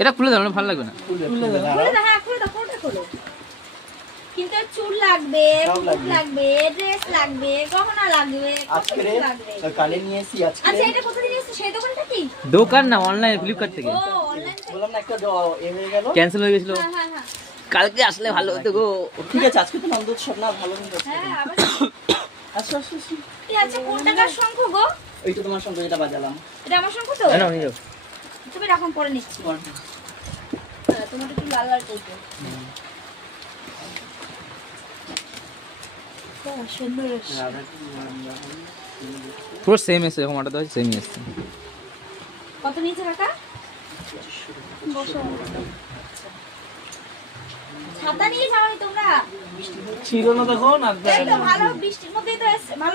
এটা খুলে দাও না, ভালো লাগবে না। খুলে দাও, হ্যাঁ খুলে দাও, কোনটা খোলো। কিন্তু চুল লাগবে, মুকুট লাগবে, ড্রেস লাগবে, গহনা লাগবে, আজকে কত রে কিছু লাগবে। কানে নিয়ে এসি আজকে। আচ্ছা এটা কোথা থেকে এসেছে, সেই দোকানটা কি? দোকান না, অনলাইন ফ্লিপকার্ট থেকে। ও অনলাইন থেকে। বললাম না একটা এ হয়ে গেল। ক্যান্সেল হয়ে গেছিল। হ্যাঁ হ্যাঁ হ্যাঁ কালকে আসলে ভালো হতো গো। ঠিক আছে আজকে তো নন্দোৎসব না, ভালো মন্দ আছে। হ্যাঁ আবার আসো আসো আসো। কি আছে, কোন টাকার শঙ্খ গো? ওইটা তোমার সঙ্গে যেটা বাজালাম। এটা আমার শঙ্খ তো? না নিও। তুমি রাখুন, পরে নিচ্ছি। তোমার হ্যাঁ, তোমার একটু লাল লাল টাইপের। বাহ, সুন্দর এসছে। পুরো সেম এসে, এরকম অর্ডার দেওয়া সেমই এসছে। কত নিয়েছে কাকা? বসো। ছাতা নিয়ে যাওনি তোমরা? ছিল না তখন আর এই তো ভালো, বৃষ্টির মধ্যেই তো এসছে, ভালো